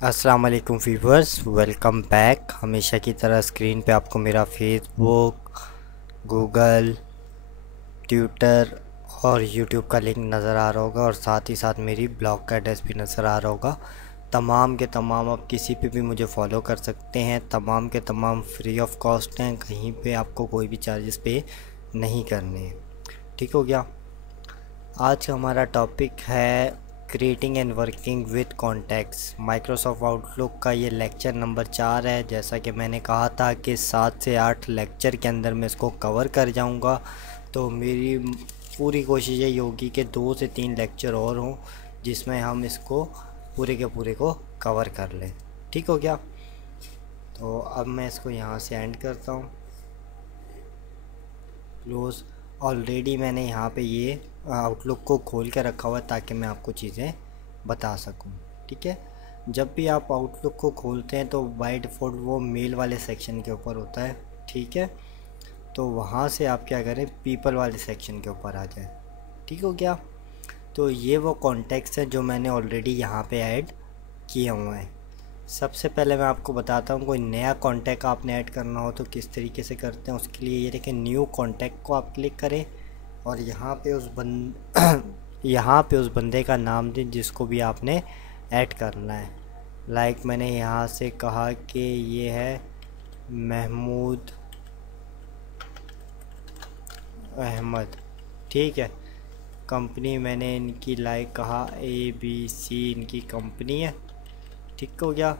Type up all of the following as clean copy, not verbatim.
अस्सलाम वालेकुम viewers, welcome back. हमेशा की तरह स्क्रीन पे आपको मेरा फेसबुक, गूगल, ट्विटर और यूट्यूब का लिंक नज़र आ रहा होगा और साथ ही साथ मेरी ब्लॉग का एड्रेस भी नज़र आ रहा होगा। तमाम के तमाम आप किसी पे भी मुझे फॉलो कर सकते हैं। तमाम के तमाम फ्री ऑफ कॉस्ट हैं, कहीं पे आपको कोई भी चार्जेस पे नहीं करने हैं। ठीक हो गया। आज का हमारा टॉपिक है creating and working with contacts. Microsoft outlook का ये लेक्चर नंबर 4 है। जैसा कि मैंने कहा था कि 7 से 8 लेक्चर के अंदर मैं इसको कवर कर जाऊंगा, तो मेरी पूरी कोशिश यही होगी कि 2 से 3 लेक्चर और हों जिसमें हम इसको पूरे के पूरे को कवर कर लें। ठीक हो गया। तो अब मैं इसको यहाँ से एंड करता हूँ, क्लोज़। ऑलरेडी मैंने यहाँ पे ये आउटलुक को खोल के रखा हुआ है ताकि मैं आपको चीज़ें बता सकूँ। ठीक है। जब भी आप आउटलुक को खोलते हैं तो बाय डिफ़ॉल्ट वो मेल वाले सेक्शन के ऊपर होता है। ठीक है। तो वहाँ से आप क्या करें, पीपल वाले सेक्शन के ऊपर आ जाए। ठीक हो गया। तो ये वो कॉन्टेक्ट्स हैं जो मैंने ऑलरेडी यहाँ पे ऐड किए हुए हैं। सबसे पहले मैं आपको बताता हूँ, कोई नया कॉन्टैक्ट आपने ऐड करना हो तो किस तरीके से करते हैं। उसके लिए ये देखें, न्यू कॉन्टैक्ट को आप क्लिक करें और यहाँ पे यहाँ पे उस बंदे का नाम दें जिसको भी आपने ऐड करना है। लाइक मैंने यहाँ से कहा कि ये है महमूद अहमद। ठीक है। कंपनी मैंने इनकी लाइक कहा ABC इनकी कंपनी है। ठीक हो गया।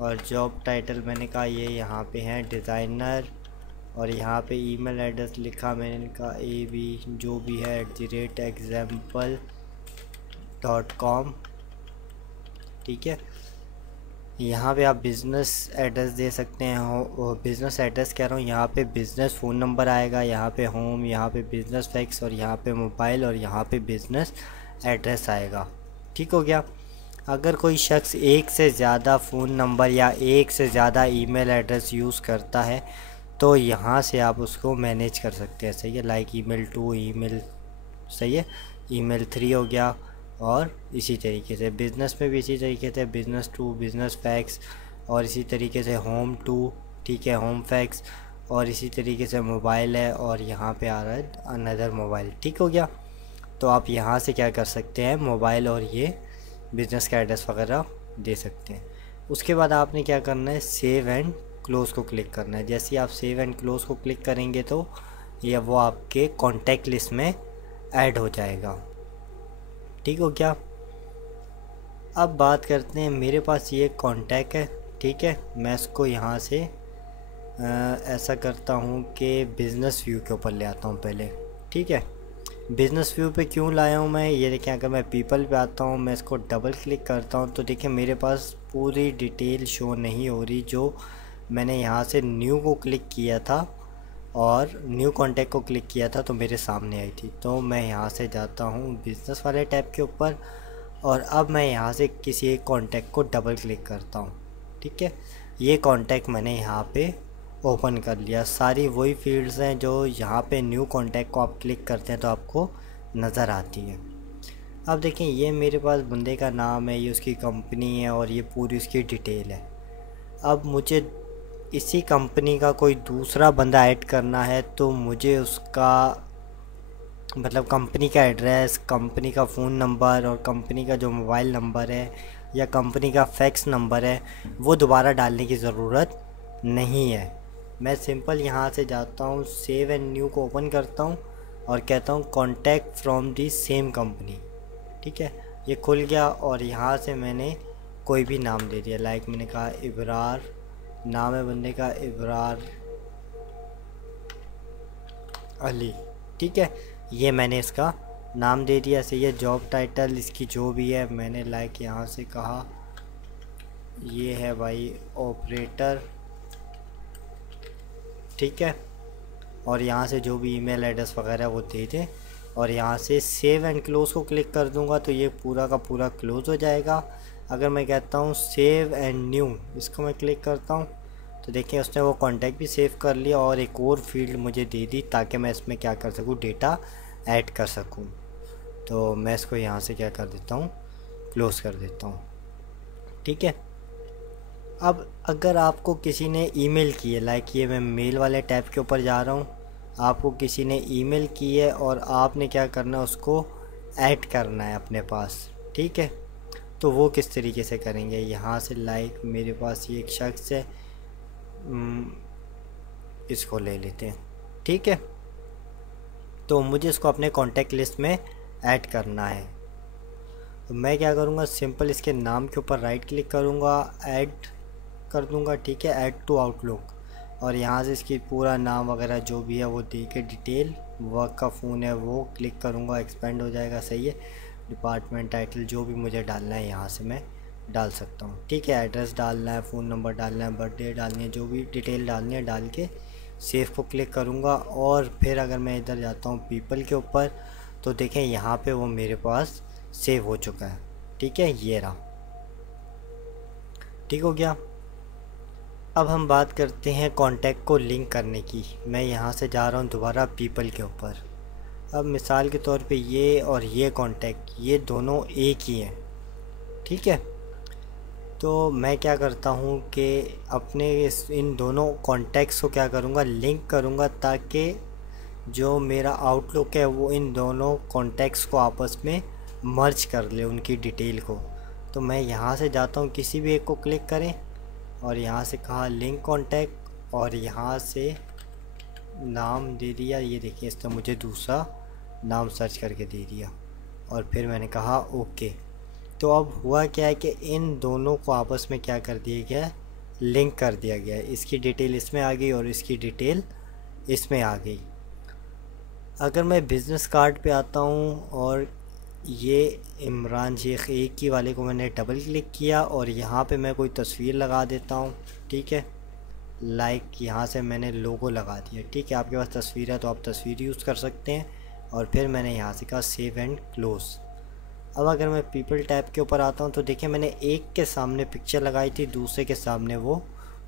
और जॉब टाइटल मैंने कहा ये यहाँ पे हैं डिज़ाइनर, और यहाँ पे ईमेल एड्रेस लिखा मैंने इनका AB जो भी है @example.com। ठीक है। यहाँ पे आप बिज़नेस एड्रेस दे सकते हैं। हो बिज़नेस एड्रेस कह रहा हूँ, यहाँ पे बिज़नेस फ़ोन नंबर आएगा, यहाँ पे होम, यहाँ पे बिज़नेस फैक्स, और यहाँ पे मोबाइल, और यहाँ पे बिज़नेस एड्रेस आएगा। ठीक हो गया। अगर कोई शख्स एक से ज़्यादा फ़ोन नंबर या एक से ज़्यादा ईमेल एड्रेस यूज़ करता है तो यहाँ से आप उसको मैनेज कर सकते हैं। सही है। लाइक email 2 ईमेल, सही है, email 3 हो गया। और इसी तरीके से बिज़नेस में भी इसी तरीके से बिज़नेस 2 बिज़नेस फैक्स, और इसी तरीके से होम 2, ठीक है, होम फैक्स, और इसी तरीके से मोबाइल है, और यहाँ पे आ रहा है अनदर मोबाइल। ठीक हो गया। तो आप यहाँ से क्या कर सकते हैं, मोबाइल और ये बिज़नेस का एड्रेस वगैरह दे सकते हैं। उसके बाद आपने क्या करना है, सेव एंड क्लोज़ को क्लिक करना है। जैसे ही आप सेव एंड क्लोज़ को क्लिक करेंगे तो ये वो आपके कॉन्टैक्ट लिस्ट में ऐड हो जाएगा। ठीक हो गया। अब बात करते हैं, मेरे पास ये कॉन्टैक्ट है। ठीक है। मैं इसको यहाँ से ऐसा करता हूँ कि बिज़नेस व्यू के ऊपर ले आता हूँ पहले। ठीक है। बिज़नेस व्यू पे क्यों लाया हूँ मैं, ये देखें, अगर मैं पीपल पे आता हूँ, मैं इसको डबल क्लिक करता हूँ तो देखिए मेरे पास पूरी डिटेल शो नहीं हो रही। जो मैंने यहाँ से न्यू को क्लिक किया था और न्यू कॉन्टैक्ट को क्लिक किया था तो मेरे सामने आई थी। तो मैं यहाँ से जाता हूँ बिज़नेस वाले टैब के ऊपर, और अब मैं यहाँ से किसी एक कॉन्टैक्ट को डबल क्लिक करता हूँ। ठीक है। ये कॉन्टैक्ट मैंने यहाँ पे ओपन कर लिया। सारी वही फील्ड्स हैं जो यहाँ पे न्यू कॉन्टैक्ट को आप क्लिक करते हैं तो आपको नज़र आती है। अब देखें, ये मेरे पास बंदे का नाम है, ये उसकी कंपनी है, और ये पूरी उसकी डिटेल है। अब मुझे इसी कंपनी का कोई दूसरा बंदा ऐड करना है तो मुझे उसका मतलब कंपनी का एड्रेस, कंपनी का फ़ोन नंबर, और कंपनी का जो मोबाइल नंबर है या कंपनी का फैक्स नंबर है वो दोबारा डालने की ज़रूरत नहीं है। मैं सिंपल यहाँ से जाता हूँ, सेव एंड न्यू को ओपन करता हूँ और कहता हूँ contact from the same company. ठीक है। ये खुल गया और यहाँ से मैंने कोई भी नाम दे दिया। लाइक मैंने कहा इब्रार, नाम है बंदे का इब्रार अली। ठीक है। ये मैंने इसका नाम दे दिया। सही है। जॉब टाइटल इसकी जो भी है मैंने लाइक यहाँ से कहा ये है भाई ऑपरेटर। ठीक है। और यहाँ से जो भी ईमेल एड्रेस वगैरह वो दे दें, और यहाँ से सेव एंड क्लोज़ को क्लिक कर दूँगा तो ये पूरा का पूरा क्लोज़ हो जाएगा। अगर मैं कहता हूँ सेव एंड न्यू, इसको मैं क्लिक करता हूँ तो देखिए उसने वो कॉन्टैक्ट भी सेव कर लिया और एक और फील्ड मुझे दे दी ताकि मैं इसमें क्या कर सकूँ, डेटा ऐड कर सकूँ। तो मैं इसको यहाँ से क्या कर देता हूँ, क्लोज़ कर देता हूँ। ठीक है। अब अगर आपको किसी ने ईमेल की है, लाइक ये मैं मेल वाले टैब के ऊपर जा रहा हूँ, आपको किसी ने ईमेल की है और आपने क्या करना है, उसको ऐड करना है अपने पास, ठीक है। तो वो किस तरीके से करेंगे, यहाँ से लाइक मेरे पास ये एक शख्स है, इसको ले लेते हैं, ठीक है। तो मुझे इसको अपने कॉन्टैक्ट लिस्ट में ऐड करना है। तो मैं क्या करूँगा, सिंपल इसके नाम के ऊपर राइट क्लिक करूँगा, ऐड कर दूँगा, ठीक है, ऐड टू आउटलुक। और यहाँ से इसकी पूरा नाम वगैरह जो भी है वो दे के डिटेल, वर्क का फ़ोन है वो क्लिक करूँगा, एक्सपेंड हो जाएगा, सही है। डिपार्टमेंट टाइटल जो भी मुझे डालना है यहाँ से मैं डाल सकता हूँ, ठीक है। एड्रेस डालना है, फ़ोन नंबर डालना है, बर्थडे डालनी है, जो भी डिटेल डालनी है डाल के सेव को क्लिक करूँगा। और फिर अगर मैं इधर जाता हूँ पीपल के ऊपर, तो देखें यहाँ पे वो मेरे पास सेव हो चुका है, ठीक है, ये रहा, ठीक हो गया। अब हम बात करते हैं कॉन्टैक्ट को लिंक करने की। मैं यहाँ से जा रहा हूँ दोबारा पीपल के ऊपर। अब मिसाल के तौर पे ये और ये कॉन्टैक्ट, ये दोनों एक ही हैं, ठीक है। तो मैं क्या करता हूँ कि अपने इन दोनों कॉन्टैक्ट्स को क्या करूँगा, लिंक करूँगा, ताकि जो मेरा आउटलुक है वो इन दोनों कॉन्टैक्ट्स को आपस में मर्ज कर ले, उनकी डिटेल को। तो मैं यहाँ से जाता हूँ, किसी भी एक को क्लिक करें और यहाँ से कहा लिंक कॉन्टैक्ट, और यहाँ से नाम दे दिया, ये देखिए इसने मुझे दूसरा नाम सर्च करके दे दिया, और फिर मैंने कहा ओके। तो अब हुआ क्या है कि इन दोनों को आपस में क्या कर दिया गया है, लिंक कर दिया गया है। इसकी डिटेल इसमें आ गई और इसकी डिटेल इसमें आ गई। अगर मैं बिज़नेस कार्ड पे आता हूँ और ये इमरान शेख एक ही वाले को मैंने डबल क्लिक किया और यहाँ पे मैं कोई तस्वीर लगा देता हूँ, ठीक है, लाइक यहाँ से मैंने लोगो लगा दिया, ठीक है। आपके पास तस्वीर है तो आप तस्वीर यूज़ कर सकते हैं। और फिर मैंने यहाँ से कहा सेव एंड क्लोज़। अब अगर मैं पीपल टैब के ऊपर आता हूँ तो देखिए मैंने एक के सामने पिक्चर लगाई थी, दूसरे के सामने वो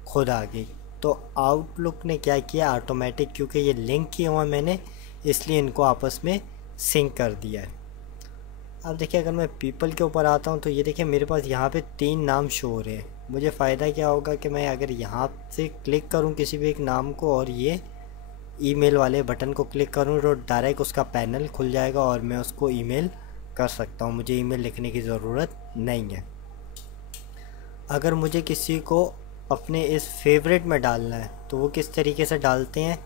खुद आ गई। तो आउटलुक ने क्या किया, ऑटोमेटिक, क्योंकि ये लिंक किया हुआ मैंने, इसलिए इनको आपस में सिंक कर दिया है। अब देखिए अगर मैं पीपल के ऊपर आता हूँ तो ये देखिए मेरे पास यहाँ पे 3 नाम शो हो रहे हैं। मुझे फ़ायदा क्या होगा कि मैं अगर यहाँ से क्लिक करूँ किसी भी एक नाम को और ये ईमेल वाले बटन को क्लिक करूँ तो डायरेक्ट उसका पैनल खुल जाएगा और मैं उसको ईमेल कर सकता हूँ, मुझे ईमेल लिखने की ज़रूरत नहीं है। अगर मुझे किसी को अपने इस फेवरेट में डालना है तो वो किस तरीके से डालते हैं,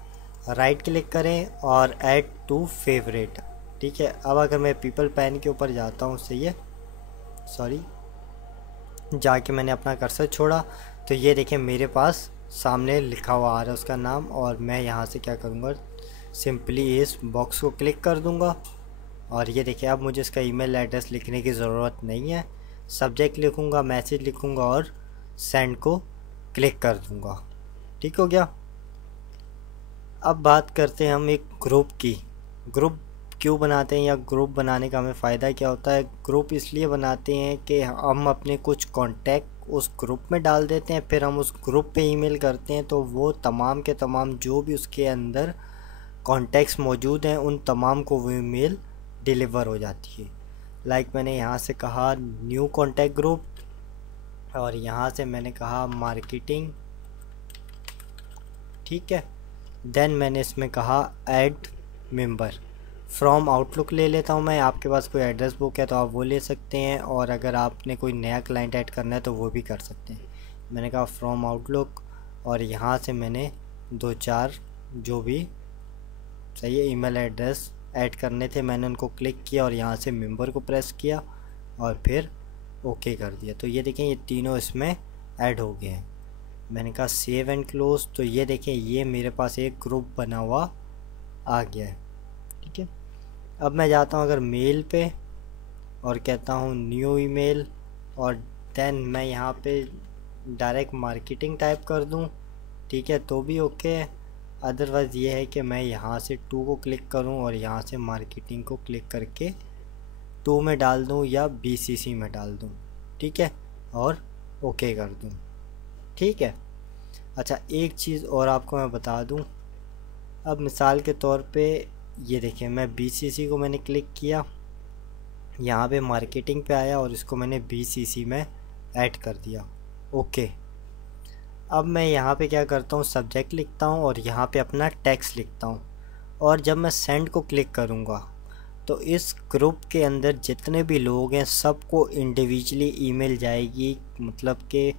राइट क्लिक करें और ऐड टू फेवरेट, ठीक है। अब अगर मैं पीपल पैन के ऊपर जाता हूँ, सही है, सॉरी, जाके मैंने अपना कर्सर छोड़ा तो ये देखिए मेरे पास सामने लिखा हुआ आ रहा है उसका नाम, और मैं यहाँ से क्या करूँगा, सिंपली इस बॉक्स को क्लिक कर दूँगा और ये देखिए अब मुझे इसका ईमेल एड्रेस लिखने की ज़रूरत नहीं है। सब्जेक्ट लिखूँगा, मैसेज लिखूँगा और सेंड को क्लिक कर दूँगा, ठीक हो गया। अब बात करते हैं हम एक ग्रुप की। ग्रुप क्यों बनाते हैं या ग्रुप बनाने का हमें फ़ायदा क्या होता है। ग्रुप इसलिए बनाते हैं कि हम अपने कुछ कॉन्टैक्ट उस ग्रुप में डाल देते हैं, फिर हम उस ग्रुप पे ईमेल करते हैं तो वो तमाम के तमाम जो भी उसके अंदर कॉन्टैक्ट्स मौजूद हैं उन तमाम को वो ईमेल डिलीवर हो जाती है। लाइक मैंने यहाँ से कहा न्यू कॉन्टैक्ट ग्रुप और यहाँ से मैंने कहा मार्केटिंग, ठीक है। देन मैंने इसमें कहा ऐड मेंबर फ्रॉम आउटलुक ले लेता हूँ मैं। आपके पास कोई एड्रेस बुक है तो आप वो ले सकते हैं, और अगर आपने कोई नया क्लाइंट ऐड करना है तो वो भी कर सकते हैं। मैंने कहा फ्रॉम आउटलुक और यहाँ से मैंने 2-4 जो भी सही है ईमेल एड्रेस ऐड करने थे मैंने उनको क्लिक किया और यहाँ से मेंबर को प्रेस किया और फिर ओके कर दिया। तो ये देखें ये तीनों इसमें ऐड हो गए हैं। मैंने कहा सेव एंड क्लोज, तो ये देखें ये मेरे पास एक ग्रुप बना हुआ आ गया है, ठीक है। अब मैं जाता हूँ अगर मेल पे और कहता हूँ न्यू ईमेल और देन मैं यहाँ पे डायरेक्ट मार्केटिंग टाइप कर दूँ, ठीक है, तो भी ओके है। अदरवाइज़ ये है कि मैं यहाँ से 2 को क्लिक करूँ और यहाँ से मार्केटिंग को क्लिक करके 2 में डाल दूँ या BCC में डाल दूँ, ठीक है, और ओके कर दूँ, ठीक है। अच्छा एक चीज़ और आपको मैं बता दूँ। अब मिसाल के तौर पे ये देखिए मैं BCC को मैंने क्लिक किया, यहाँ पे मार्केटिंग पे आया और इसको मैंने BCC में ऐड कर दिया, ओके। अब मैं यहाँ पे क्या करता हूँ, सब्जेक्ट लिखता हूँ और यहाँ पे अपना टेक्स्ट लिखता हूँ, और जब मैं सेंड को क्लिक करूँगा तो इस ग्रुप के अंदर जितने भी लोग हैं सबको इंडिविजुअली ईमेल जाएगी। मतलब कि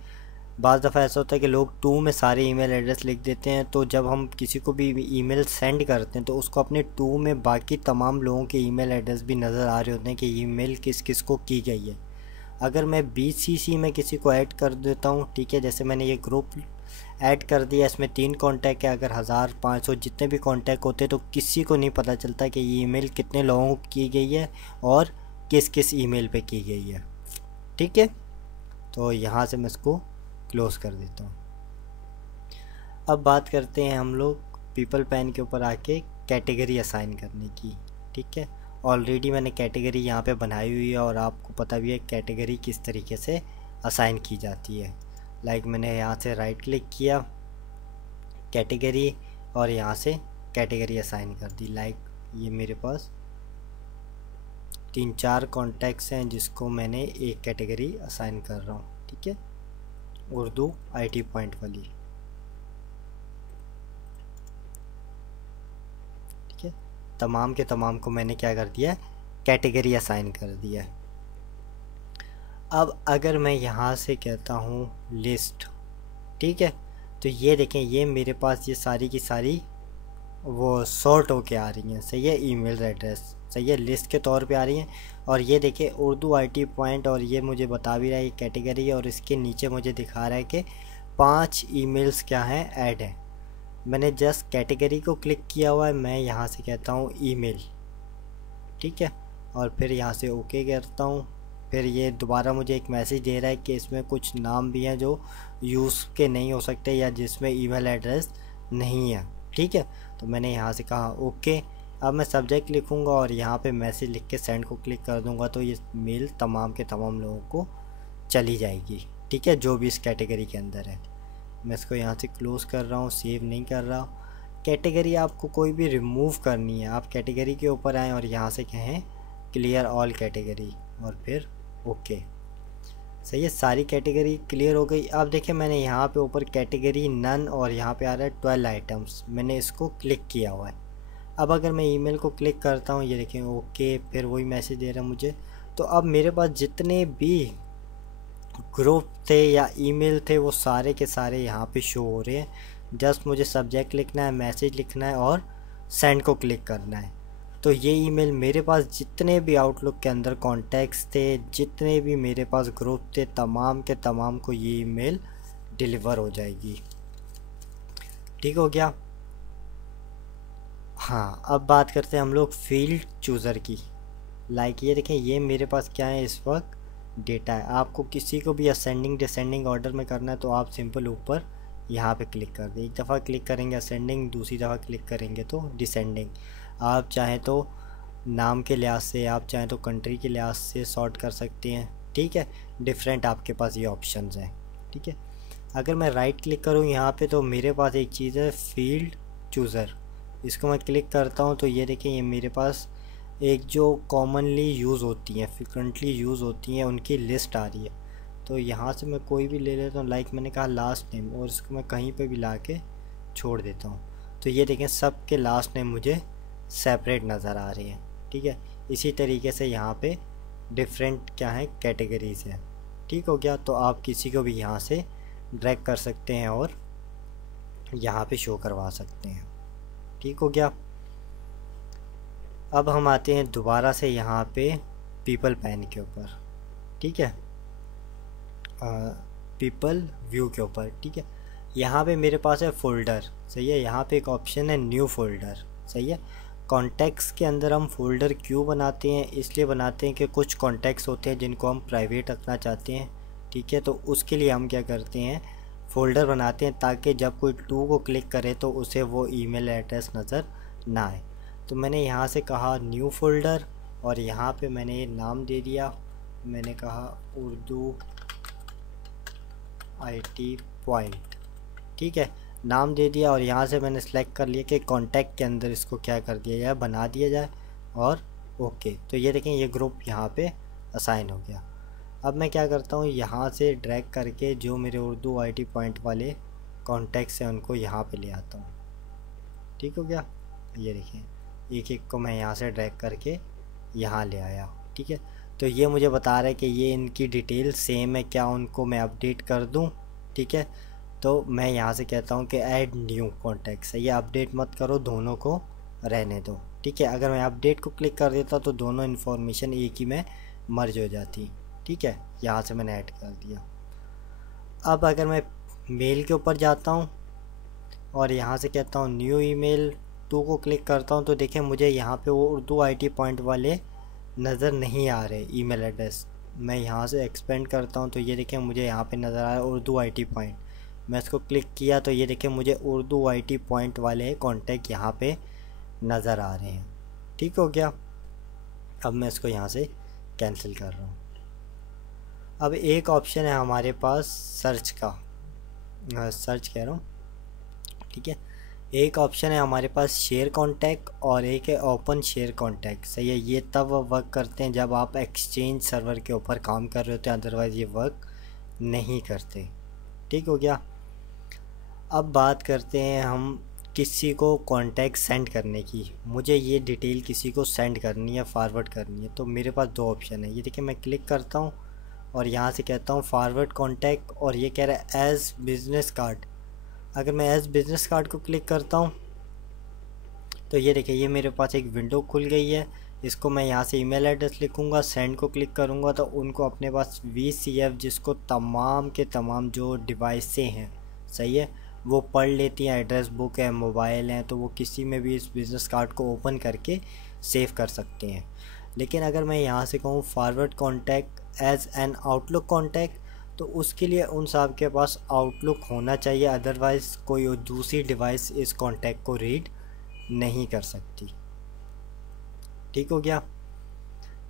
बाज़ दफ़ा ऐसा होता है कि लोग टू में सारे ईमेल एड्रेस लिख देते हैं, तो जब हम किसी को भी ईमेल सेंड करते हैं तो उसको अपने टू में बाकी तमाम लोगों के ईमेल एड्रेस भी नज़र आ रहे होते हैं कि ईमेल किस किस को की गई है। अगर मैं BCC में किसी को ऐड कर देता हूँ, ठीक है, जैसे मैंने ये ग्रुप ऐड कर दिया, इसमें 3 कॉन्टैक्ट है, अगर 1500 जितने भी कॉन्टैक्ट होते तो किसी को नहीं पता चलता कि ये ईमेल कितने लोगों को की गई है और किस किस ईमेल पे की गई है। ठीक है, तो यहाँ से मैं इसको क्लोज़ कर देता हूँ। अब बात करते हैं हम लोग पीपल पैन के ऊपर आके कैटेगरी असाइन करने की। ठीक है, ऑलरेडी मैंने कैटेगरी यहाँ पे बनाई हुई है और आपको पता भी है कैटेगरी किस तरीके से असाइन की जाती है। लाइक मैंने यहाँ से राइट क्लिक किया कैटेगरी और यहाँ से कैटेगरी असाइन कर दी। लाइक ये मेरे पास 3-4 कॉन्टैक्ट्स हैं जिसको मैंने एक कैटेगरी असाइन कर रहा हूँ। ठीक है, उर्दू IT पॉइंट वाली। ठीक है, तमाम के तमाम को मैंने क्या कर दिया, कैटेगरी असाइन कर दिया। अब अगर मैं यहाँ से कहता हूँ लिस्ट, ठीक है, तो ये देखें ये मेरे पास ये सारी की सारी वो सॉर्ट होके आ रही हैं। सही है, ईमेल एड्रेस सही है, लिस्ट के तौर पे आ रही हैं। और ये देखिए उर्दू IT पॉइंट, और ये मुझे बता भी रहा है ये कैटेगरी है, और इसके नीचे मुझे दिखा रहा है कि 5 ईमेल्स क्या हैं, ऐड है। मैंने जस्ट कैटेगरी को क्लिक किया हुआ है, मैं यहाँ से कहता हूँ ईमेल। ठीक है, और फिर यहाँ से ओके करता हूँ। फिर ये दोबारा मुझे एक मैसेज दे रहा है कि इसमें कुछ नाम भी हैं जो यूज़ के नहीं हो सकते या जिसमें ईमेल एड्रेस नहीं है। ठीक है, तो मैंने यहाँ से कहा ओके। अब मैं सब्जेक्ट लिखूँगा और यहाँ पे मैसेज लिख के सेंड को क्लिक कर दूँगा, तो ये मेल तमाम के तमाम लोगों को चली जाएगी। ठीक है, जो भी इस कैटेगरी के अंदर है। मैं इसको यहाँ से क्लोज़ कर रहा हूँ, सेव नहीं कर रहा हूँ। कैटेगरी आपको कोई भी रिमूव करनी है, आप कैटेगरी के ऊपर आएँ और यहाँ से कहें क्लियर ऑल कैटेगरी और फिर ओके। सही है, सारी कैटेगरी क्लियर हो गई। अब देखिए मैंने यहाँ पे ऊपर कैटेगरी नन और यहाँ पे आ रहा है 12 आइटम्स, मैंने इसको क्लिक किया हुआ है। अब अगर मैं ईमेल को क्लिक करता हूँ, ये देखें ओके, फिर वही मैसेज दे रहा है मुझे। तो अब मेरे पास जितने भी ग्रुप थे या ईमेल थे वो सारे के सारे यहाँ पे शो हो रहे हैं। जस्ट मुझे सब्जेक्ट लिखना है, मैसेज लिखना है और सेंड को क्लिक करना है। तो ये ईमेल मेरे पास जितने भी आउटलुक के अंदर कॉन्टैक्ट्स थे, जितने भी मेरे पास ग्रुप थे, तमाम के तमाम को ये ईमेल डिलीवर हो जाएगी। ठीक हो गया। हाँ, अब बात करते हैं हम लोग फील्ड चूज़र की। लाइक ये देखें ये मेरे पास क्या है इस वक्त, डेटा है। आपको किसी को भी असेंडिंग डिसेंडिंग ऑर्डर में करना है तो आप सिंपल ऊपर यहाँ पे क्लिक कर दें। एक दफ़ा क्लिक करेंगे असेंडिंग, दूसरी दफ़ा क्लिक करेंगे तो डिसेंडिंग। आप चाहें तो नाम के लिहाज से, आप चाहें तो कंट्री के लिहाज से सॉर्ट कर सकते हैं। ठीक है, डिफरेंट आपके पास ये ऑप्शंस हैं। ठीक है, अगर मैं राइट क्लिक करूँ यहाँ पे तो मेरे पास एक चीज़ है फील्ड चूज़र, इसको मैं क्लिक करता हूँ तो ये देखें ये मेरे पास एक जो कॉमनली यूज़ होती हैं, फ्रिक्वेंटली यूज़ होती हैं, उनकी लिस्ट आ रही है। तो यहाँ से मैं कोई भी ले लेता हूँ, लाइक मैंने कहा लास्ट नेम, और इसको मैं कहीं पे भी ला के छोड़ देता हूँ। तो ये देखें सब के लास्ट नेम मुझे सेपरेट नज़र आ रही हैं। ठीक है, इसी तरीके से यहाँ पे डिफरेंट क्या है कैटेगरीज हैं। ठीक हो गया, तो आप किसी को भी यहाँ से ड्रैग कर सकते हैं और यहाँ पे शो करवा सकते हैं। ठीक हो गया। अब हम आते हैं दोबारा से यहाँ पे पीपल पैन के ऊपर। ठीक है, पीपल व्यू के ऊपर। ठीक है, यहाँ पे मेरे पास है फ़ोल्डर। सही है, यहाँ पे एक ऑप्शन है न्यू फ़ोल्डर। सही है, कॉन्टैक्ट्स के अंदर हम फ़ोल्डर क्यों बनाते हैं, इसलिए बनाते हैं कि कुछ कॉन्टैक्ट्स होते हैं जिनको हम प्राइवेट रखना चाहते हैं। ठीक है, तो उसके लिए हम क्या करते हैं, फ़ोल्डर बनाते हैं ताकि जब कोई टू को क्लिक करे तो उसे वो ईमेल एड्रेस नज़र ना आए। तो मैंने यहाँ से कहा न्यू फ़ोल्डर और यहाँ पे मैंने नाम दे दिया, मैंने कहा उर्दू IT पॉइंट। ठीक है, नाम दे दिया और यहाँ से मैंने सेलेक्ट कर लिया कि कॉन्टैक्ट के अंदर इसको क्या कर दिया जाए, बना दिया जाए और ओके। तो ये देखें ये ग्रुप यहाँ पे असाइन हो गया। अब मैं क्या करता हूँ, यहाँ से ड्रैग करके जो मेरे उर्दू IT पॉइंट वाले कॉन्टैक्ट से उनको यहाँ पे ले आता हूँ। ठीक हो गया, ये देखिए एक एक को मैं यहाँ से ड्रैग करके यहाँ ले आया। ठीक है, तो ये मुझे बता रहा है कि ये इनकी डिटेल सेम है, क्या उनको मैं अपडेट कर दूँ। ठीक है, तो मैं यहाँ से कहता हूँ कि ऐड न्यू कॉन्टैक्ट्स है, ये अपडेट मत करो, दोनों को रहने दो। ठीक है, अगर मैं अपडेट को क्लिक कर देता तो दोनों इन्फॉर्मेशन एक ही में मर्ज हो जाती। ठीक है, यहाँ से मैंने ऐड कर दिया। अब अगर मैं मेल के ऊपर जाता हूँ और यहाँ से कहता हूँ न्यू ईमेल 2 को क्लिक करता हूँ, तो देखिए मुझे यहाँ पे वो उर्दू IT पॉइंट वाले नज़र नहीं आ रहे ईमेल एड्रेस। मैं यहाँ से एक्सपेंड करता हूँ तो ये देखिए मुझे यहाँ पे नज़र आ रहा है उर्दू IT पॉइंट। मैं इसको क्लिक किया तो ये देखिए मुझे उर्दू IT पॉइंट वाले कॉन्टैक्ट यहाँ पे नज़र आ रहे हैं। ठीक हो गया, अब मैं इसको यहाँ से कैंसिल कर रहा हूँ। अब एक ऑप्शन है हमारे पास सर्च का, सर्च कह रहा हूँ। ठीक है, एक ऑप्शन है हमारे पास शेयर कॉन्टैक्ट और एक है ओपन शेयर कॉन्टैक्ट। सही है, ये तब वर्क करते हैं जब आप एक्सचेंज सर्वर के ऊपर काम कर रहे होते हैं, अदरवाइज़ ये वर्क नहीं करते। ठीक हो गया, अब बात करते हैं हम किसी को कॉन्टैक्ट सेंड करने की। मुझे ये डिटेल किसी को सेंड करनी है, फॉरवर्ड करनी है, तो मेरे पास 2 ऑप्शन है। ये देखिए मैं क्लिक करता हूँ और यहाँ से कहता हूँ फॉरवर्ड कॉन्टैक्ट, और ये कह रहा है एज बिज़नेस कार्ड। अगर मैं एज बिज़नेस कार्ड को क्लिक करता हूँ तो ये देखिए ये मेरे पास एक विंडो खुल गई है। इसको मैं यहाँ से ईमेल एड्रेस लिखूँगा, सेंड को क्लिक करूँगा तो उनको अपने पास VCF, जिसको तमाम के तमाम जो डिवाइसें हैं, सही है, वो पढ़ लेती हैं, एड्रेस बुक है, मोबाइल हैं, तो वो किसी में भी इस बिज़नेस कार्ड को ओपन करके सेव कर सकते हैं। लेकिन अगर मैं यहाँ से कहूँ forward contact as an Outlook contact, तो उसके लिए उन साहब के पास आउटलुक होना चाहिए, अदरवाइज़ कोई दूसरी डिवाइस इस कॉन्टैक्ट को रीड नहीं कर सकती। ठीक हो गया,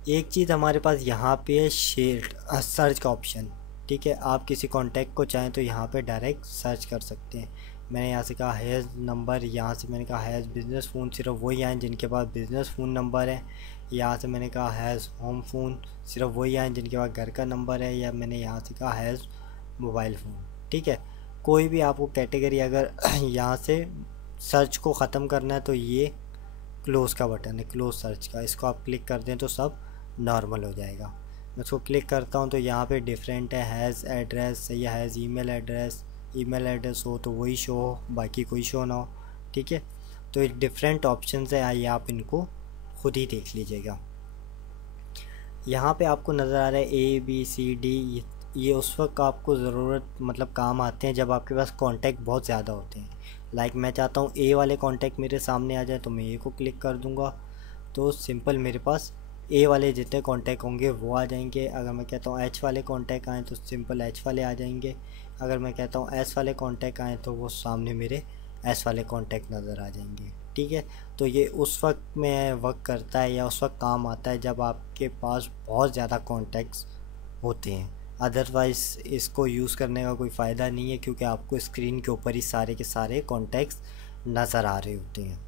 एक चीज़ हमारे पास यहाँ पे है शेयर सर्च का ऑप्शन। ठीक है, आप किसी कॉन्टैक्ट को चाहें तो यहाँ पे डायरेक्ट सर्च कर सकते हैं। मैंने यहाँ से कहा हैज़ नंबर, यहाँ से मैंने कहा हैज़ बिज़नेस फ़ोन, सिर्फ वही आए जिनके पास बिज़नेस फ़ोन नंबर है। यहाँ से मैंने कहा हैज़ होम फ़ोन, सिर्फ वही आए जिनके पास घर का नंबर है। या मैंने यहाँ से कहा हैज़ मोबाइल फ़ोन। ठीक है, कोई भी आपको कैटेगरी अगर यहाँ से सर्च को ख़त्म करना है तो ये क्लोज़ का बटन है, क्लोज़ सर्च का, इसको आप क्लिक कर दें तो सब नॉर्मल हो जाएगा। मैं इसको क्लिक करता हूँ तो यहाँ पे डिफरेंट है, हैज़ एड्रेस या has email address. Email address हो तो वही शो हो, बाकी कोई शो ना हो। ठीक है, तो ये डिफरेंट ऑप्शंस है, आइए आप इनको खुद ही देख लीजिएगा। यहाँ पे आपको नज़र आ रहा है ABCD, ये उस वक्त आपको ज़रूरत मतलब काम आते हैं जब आपके पास कॉन्टैक्ट बहुत ज़्यादा होते हैं। लाइक मैं चाहता हूँ A वाले कॉन्टैक्ट मेरे सामने आ जाए तो मैं A को क्लिक कर दूँगा, तो सिंपल मेरे पास A वाले जितने कॉन्टैक्ट होंगे वो आ जाएंगे। अगर मैं कहता हूँ H वाले कॉन्टैक्ट आएँ तो सिंपल H वाले आ जाएंगे। अगर मैं कहता हूँ S वाले कॉन्टैक्ट आएँ तो वो सामने मेरे S वाले कॉन्टैक्ट नज़र आ जाएंगे। ठीक है, तो ये उस वक्त में वर्क करता है या उस वक्त काम आता है जब आपके पास बहुत ज़्यादा कॉन्टैक्ट्स होते हैं। अदरवाइज़ इसको यूज़ करने का कोई फ़ायदा नहीं है, क्योंकि आपको स्क्रीन के ऊपर ही सारे के सारे कॉन्टैक्ट्स नज़र आ रहे होते हैं।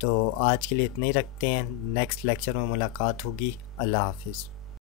तो आज के लिए इतना ही रखते हैं, नेक्स्ट लेक्चर में मुलाकात होगी। अल्लाह हाफिज़।